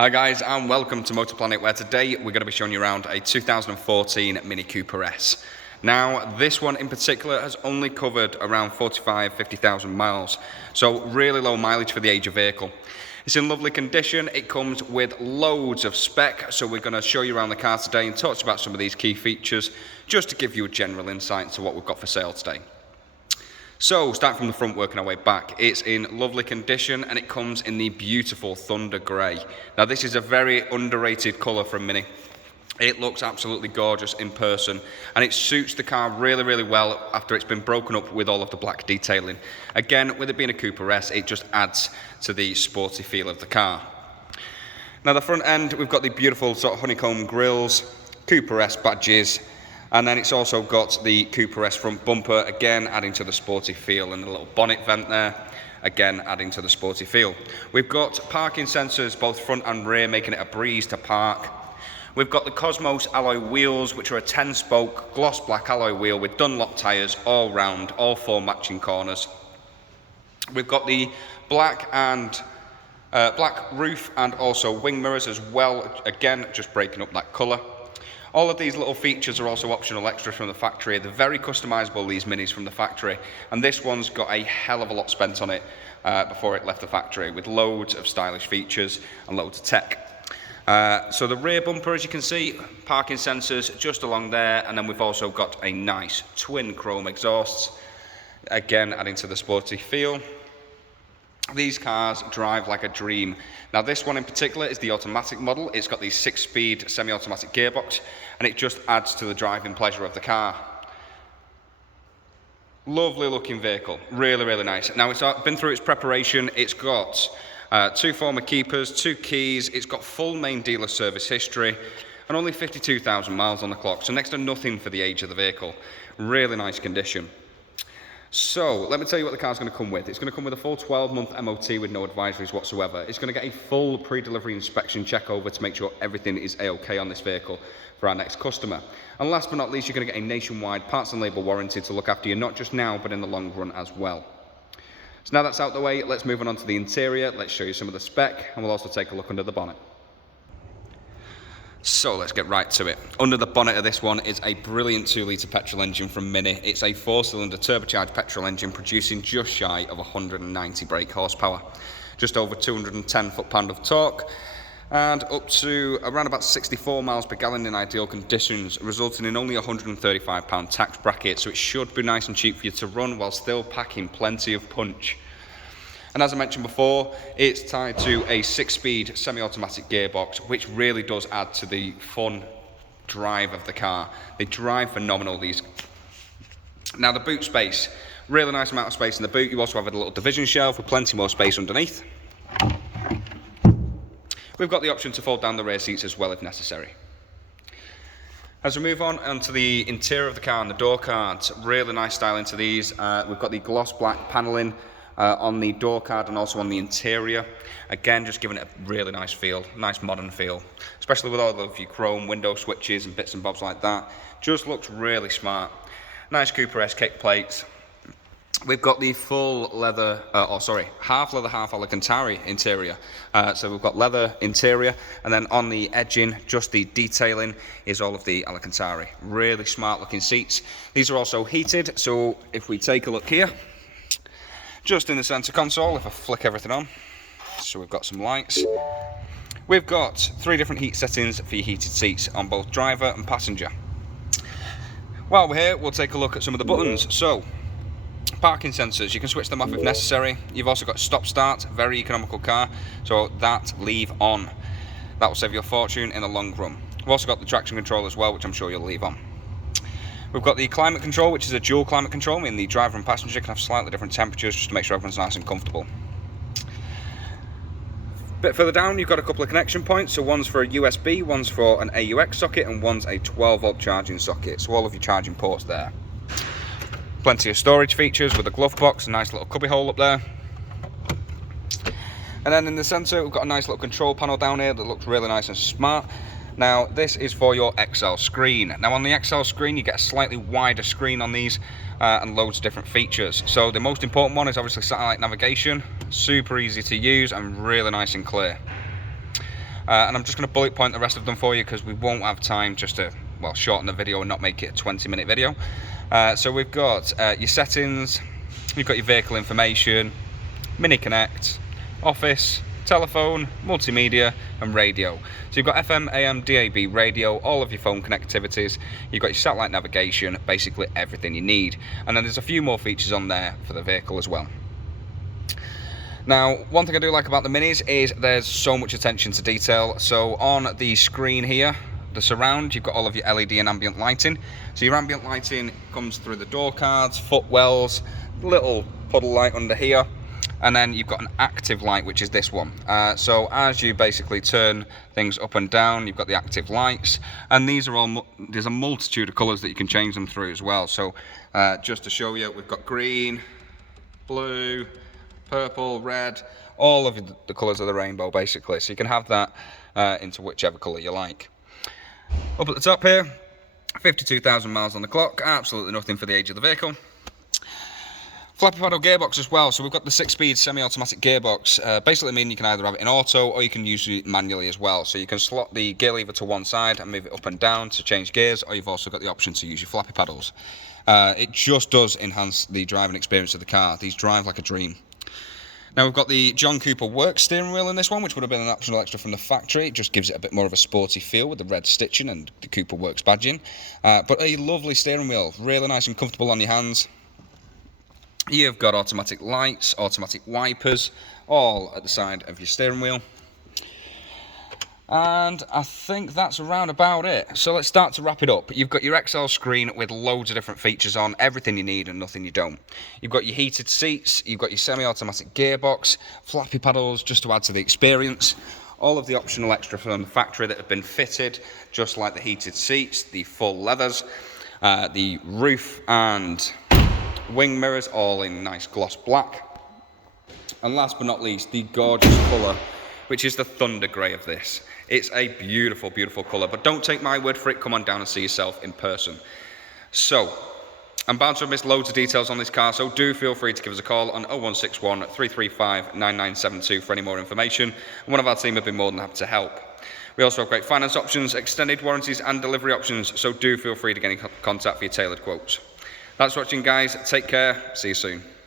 Hi guys, and welcome to Motor Planet, where today we're going to be showing you around a 2014 Mini Cooper S. Now, this one in particular has only covered around 50,000 miles, so really low mileage for the age of vehicle. It's in lovely condition. It comes with loads of spec, so we're going to show you around the car today and talk about some of these key features, just to give you a general insight into what we've got for sale today. So, starting from the front, working our way back, it's in lovely condition and it comes in the beautiful Thunder Grey. Now, this is a very underrated colour from Mini. It looks absolutely gorgeous in person and it suits the car really well after it's been broken up with all of the black detailing. Again, with it being a Cooper S, it just adds to the sporty feel of the car. Now, the front end, we've got the beautiful sort of honeycomb grills, Cooper S badges, and then it's also got the Cooper S front bumper, again adding to the sporty feel, and a little bonnet vent there, again adding to the sporty feel. We've got parking sensors both front and rear, making it a breeze to park. We've got the Cosmos alloy wheels, which are a 10-spoke gloss black alloy wheel with Dunlop tyres all round, all four matching corners. We've got the black roof and also wing mirrors as well, again just breaking up that colour. All of these little features are also optional extras from the factory. They're very customisable, these Minis from the factory, and this one's got a hell of a lot spent on it before it left the factory, with loads of stylish features and loads of tech. So the rear bumper, as you can see, parking sensors just along there, and then we've also got a nice twin chrome exhausts, again adding to the sporty feel. These cars drive like a dream. Now, this one in particular is the automatic model. It's got the 6-speed semi-automatic gearbox, and it just adds to the driving pleasure of the car. Lovely looking vehicle, really nice. Now, it's been through its preparation. It's got 2 former keepers, 2 keys. It's got full main dealer service history, and only 52,000 miles on the clock, so next to nothing for the age of the vehicle. Really nice condition. So, let me tell you what the car's going to come with. It's going to come with a full 12-month MOT with no advisories whatsoever. It's going to get a full pre-delivery inspection check over to make sure everything is A-OK on this vehicle for our next customer. And last but not least, you're going to get a nationwide parts and label warranty to look after you, not just now, but in the long run as well. So now that's out the way, let's move on to the interior. Let's show you some of the spec, and we'll also take a look under the bonnet. So let's get right to it. Under the bonnet of this one is a brilliant 2-litre petrol engine from Mini. It's a 4-cylinder turbocharged petrol engine producing just shy of 190 brake horsepower, just over 210 foot-pound of torque, and up to around about 64 miles per gallon in ideal conditions, resulting in only £135 tax bracket, so it should be nice and cheap for you to run while still packing plenty of punch. And as I mentioned before, it's tied to a 6-speed semi-automatic gearbox, which really does add to the fun drive of the car. They drive phenomenal, these. Now, the boot space, really nice amount of space in the boot. You also have a little division shelf with plenty more space underneath. We've got the option to fold down the rear seats as well if necessary. As we move on onto the interior of the car and the door cards, really nice styling to these. We've got the gloss black paneling on the door card and also on the interior. Again, just giving it a really nice feel, nice modern feel, especially with all of your chrome window switches and bits and bobs like that. Just looks really smart. Nice Cooper S kick plates. We've got the full leather, half leather, half Alcantara interior. So we've got leather interior, and then on the edging, just the detailing is all of the Alcantara. Really smart looking seats. These are also heated, so if we take a look here, just in the center console, if I flick everything on, so we've got some lights. We've got 3 different heat settings for your heated seats on both driver and passenger. While we're here, we'll take a look at some of the buttons. So, parking sensors, you can switch them off if necessary. You've also got stop start, very economical car, so that leave on. That will save you a fortune in the long run. We've also got the traction control as well, which I'm sure you'll leave on. We've got the climate control, which is a dual climate control, meaning the driver and passenger can have slightly different temperatures just to make sure everyone's nice and comfortable. A bit further down, you've got a couple of connection points. So one's for a USB, one's for an AUX socket, and one's a 12-volt charging socket. So all of your charging ports there. Plenty of storage features with a glove box, a nice little cubby hole up there. And then in the center, we've got a nice little control panel down here that looks really nice and smart. Now, this is for your XL screen. Now, on the XL screen, you get a slightly wider screen on these and loads of different features. So the most important one is obviously satellite navigation. Super easy to use and really nice and clear. and I'm just going to bullet point the rest of them for you because we won't have time just to, well, shorten the video and not make it a 20-minute video. So we've got your settings, you've got your vehicle information, Mini Connect, office, telephone, multimedia and radio. So you've got FM, AM, DAB radio, all of your phone connectivities, you've got your satellite navigation, basically everything you need. And then there's a few more features on there for the vehicle as well. Now, one thing I do like about the Minis is there's so much attention to detail. So on the screen here, the surround, you've got all of your LED and ambient lighting. So your ambient lighting comes through the door cards, footwells, little puddle light under here. And then you've got an active light, which is this one. So as you basically turn things up and down, you've got the active lights, and these are all, there's a multitude of colours that you can change them through as well. So just to show you, we've got green, blue, purple, red, all of the colours of the rainbow basically. So you can have that into whichever colour you like. Up at the top here, 52,000 miles on the clock, absolutely nothing for the age of the vehicle. Flappy paddle gearbox as well, so we've got the 6-speed semi-automatic gearbox. Basically meaning you can either have it in auto or you can use it manually as well. So you can slot the gear lever to one side and move it up and down to change gears, or you've also got the option to use your flappy paddles. It just does enhance the driving experience of the car. These drive like a dream. Now we've got the John Cooper work steering wheel in this one, which would have been an optional extra from the factory. It just gives it a bit more of a sporty feel with the red stitching and the Cooper Works badging. But a lovely steering wheel, really nice and comfortable on your hands. You've got automatic lights, automatic wipers, all at the side of your steering wheel. And I think that's around about it. So let's start to wrap it up. You've got your XL screen with loads of different features on, everything you need and nothing you don't. You've got your heated seats, you've got your semi-automatic gearbox, flappy paddles just to add to the experience. All of the optional extra from the factory that have been fitted, just like the heated seats, the full leathers, the roof and wing mirrors, all in nice gloss black. And last but not least, the gorgeous colour, which is the thunder grey of this. It's a beautiful, beautiful colour, but don't take my word for it, come on down and see yourself in person. So, I'm bound to have missed loads of details on this car, so do feel free to give us a call on 0161 335 9972 for any more information, and one of our team have been more than happy to help. We also have great finance options, extended warranties and delivery options, so do feel free to get in contact for your tailored quotes. Thanks for watching, guys. Take care. See you soon.